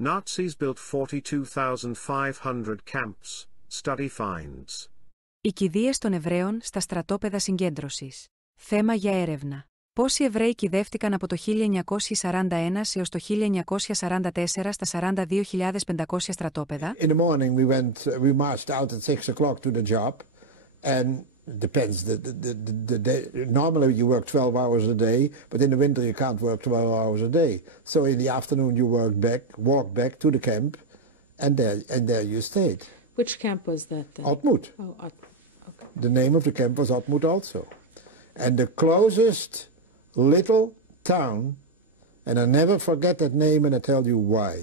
Nazis built 42,500 camps, study finds. Οι κηδείες των Εβραίων στα στρατόπεδα συγκέντρωσης. Θέμα για έρευνα. Πόσοι Εβραίοι κηδεύτηκαν από το 1941 έως το 1944 στα 42.500 στρατόπεδα? In the morning we marched out at 6 o'clock to the job, and depends. Normally you work 12 hours a day, but in the winter you can't work 12 hours a day. So in the afternoon you walk back to the camp, and there you stayed. Which camp was that then? Ottmut. Oh, Ottmut. Okay. The name of the camp was Ottmut also. And the closest little town, and I never forget that name, and I tell you why.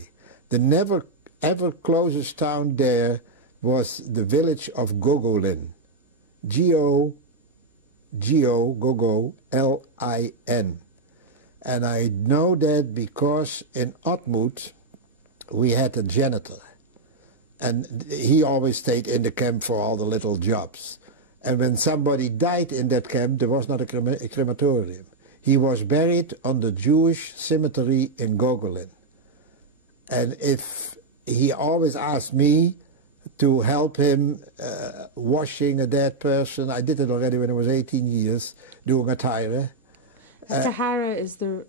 The never ever closest town there was the village of Gogolin. Gogolin. And I know that because in Ottmut we had a janitor. And he always stayed in the camp for all the little jobs. And when somebody died in that camp, there was not a crematorium. He was buried on the Jewish cemetery in Gogolin. And if he always asked me to help him washing a dead person, I did it already when I was 18 years, doing a tahara. Tahara is the...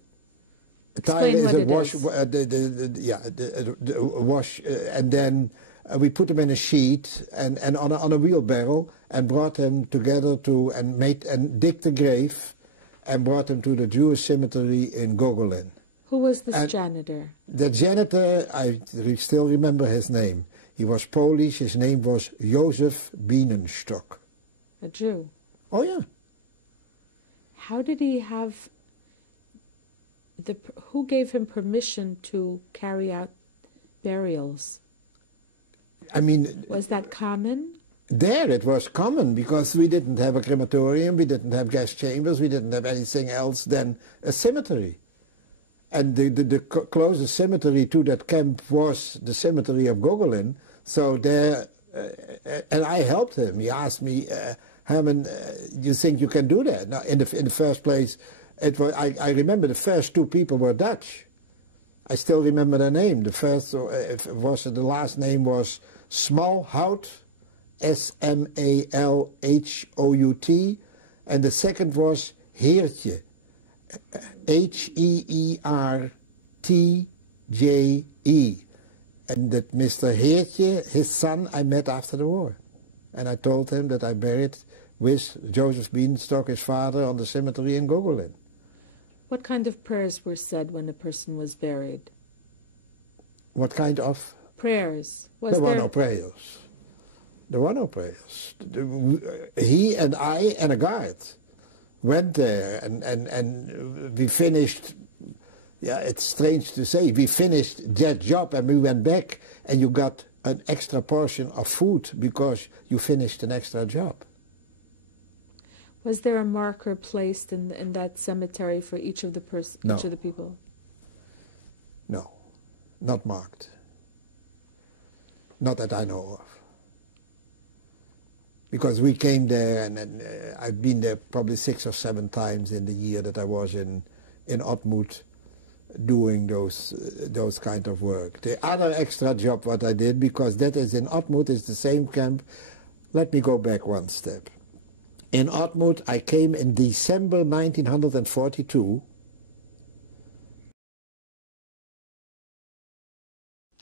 Tahara is what a it wash, is. the wash, and then we put them in a sheet and on a wheelbarrow and brought them together and digged the grave and brought them to the Jewish cemetery in Gogolin. Who was this janitor? The janitor, I still remember his name. He was Polish. His name was Josef Bienenstock. A Jew? Oh, yeah. How did he have... Who gave him permission to carry out burials? I mean... Was that common? There it was common because we didn't have a crematorium, we didn't have gas chambers, we didn't have anything else than a cemetery. And the closest cemetery to that camp was the cemetery of Gogolin. So there, and I helped him. He asked me, Herman, you think you can do that? Now, in the first place, I remember the first two people were Dutch. I still remember their name. The last name was Smalhout, Smalhout, and the second was Heertje, Heertje. And that Mr. Heertje, his son, I met after the war. And I told him that I buried with Joseph Bienenstock, his father, on the cemetery in Gogolin. What kind of prayers were said when a person was buried? What kind of? Prayers. There were no prayers. There were no prayers. He and I and a guard went there, and we finished. Yeah, it's strange to say. We finished that job and we went back, and you got an extra portion of food because you finished an extra job. Was there a marker placed in that cemetery for each of the each of the people? No, not marked. Not that I know of. Because we came there, and I've been there probably 6 or 7 times in the year that I was in Ottmut doing those kind of work. The other extra job what I did, because that is in Ottmut, is the same camp. Let me go back one step. In Ottmut, I came in December 1942.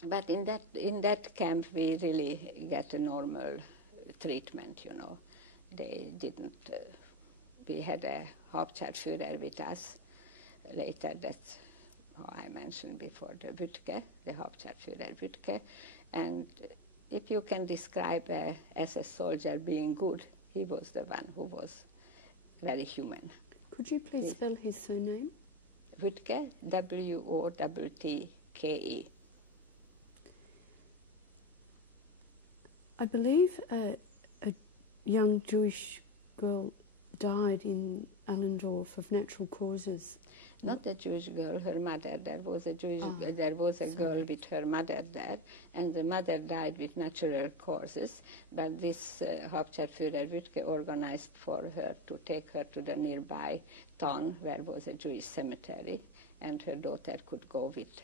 But in that camp, we really get a normal treatment, you know. They didn't... we had a Hauptscharführer with us. Later, that's how I mentioned before, the Wütke, the Hauptscharführer Wütke. And if you can describe a SS soldier being good, he was the one who was very human. Could you please spell his surname? Wütke, W-O-T-T-K-E. I believe a young Jewish girl died in Allendorf of natural causes. Not a Jewish girl, her mother. There was a girl with her mother there, and the mother died with natural causes. But this Hauptscharführer Wütke organized for her to take her to the nearby town where was a Jewish cemetery, and her daughter could go with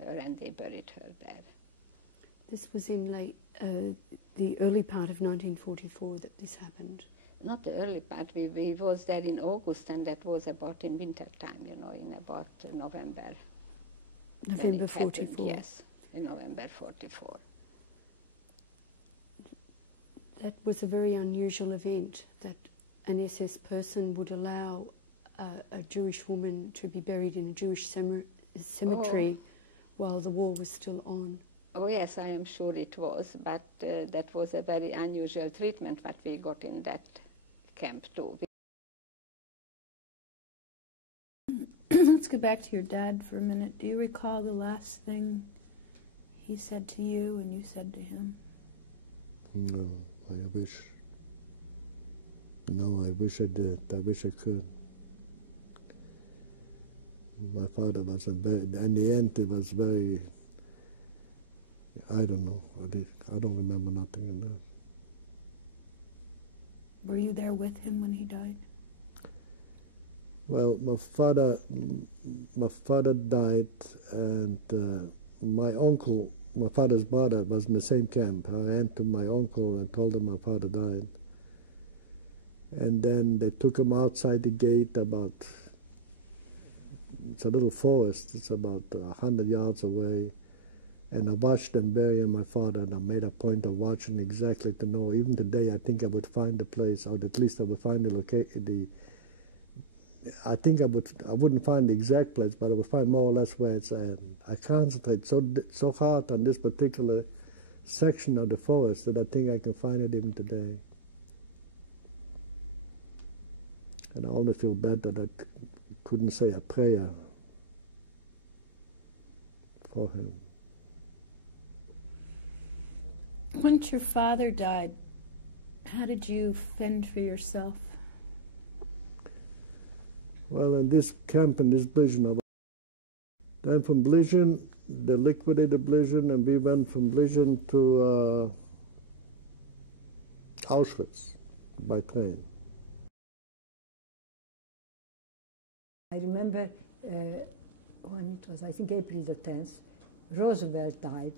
her and they buried her there. This was in the early part of 1944 that this happened. Not the early part. We was there in August, and that was about in winter time, you know, in about November. November 44. Yes, in November 44. That was a very unusual event, that an SS person would allow a Jewish woman to be buried in a Jewish cemetery while the war was still on. Oh yes, I am sure it was, but that was a very unusual treatment that we got in that camp too. Let's go back to your dad for a minute. Do you recall the last thing he said to you and you said to him? No, I wish. No, I wish I did. I wish I could. My father was in the end it was very, I don't know, I don't remember nothing in that. Were you there with him when he died? Well, my father died, and my uncle, my father's brother, was in the same camp. I ran to my uncle and told him my father died. And then they took him outside the gate about, it's a little forest, it's about 100 yards away. And I watched them burying my father, and I made a point of watching exactly to know. Even today, I think I would find the place, or at least I would find the location. I think I wouldn't find the exact place, but I would find more or less where it's at. I concentrate so hard on this particular section of the forest that I think I can find it even today. And I only feel bad that I couldn't say a prayer for him. Once your father died, how did you fend for yourself? Well, in this camp, in this Blizhen, then from Blizhen, they liquidated Blizhen, and we went from Blizhen to Auschwitz by train. I remember when it was, I think April the 10th, Roosevelt died,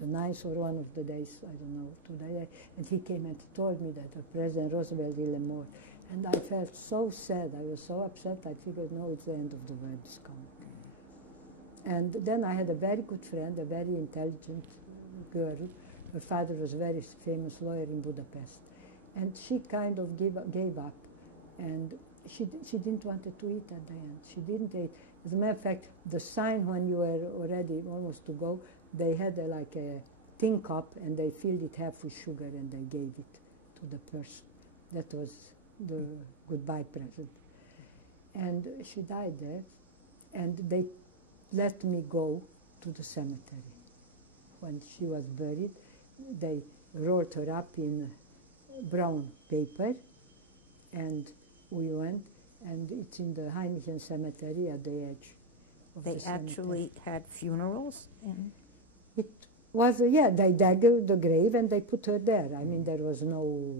the 9th or one of the days, I don't know, today, and he came and told me that President Roosevelt will more. And I felt so sad, I was so upset, I figured, no, it's the end of the world, it's coming. And then I had a very good friend, a very intelligent girl. Her father was a very famous lawyer in Budapest. And she kind of gave up. And she didn't want to eat at the end. She didn't eat. As a matter of fact, the sign when you were already almost to go, they had like a tin cup, and they filled it half with sugar, and they gave it to the person. That was the goodbye present. And she died there, and they let me go to the cemetery. When she was buried, they rolled her up in brown paper, and we went, and it's in the Heinichen Cemetery at the edge of the cemetery. They actually had funerals? It was, yeah, they dug the grave and they put her there. I mean, there was no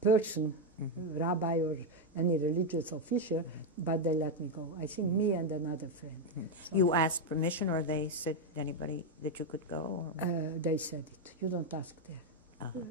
person, rabbi or any religious official, but they let me go. I think me and another friend. So you asked permission, or they said anybody that you could go? Or? They said it. You don't ask there.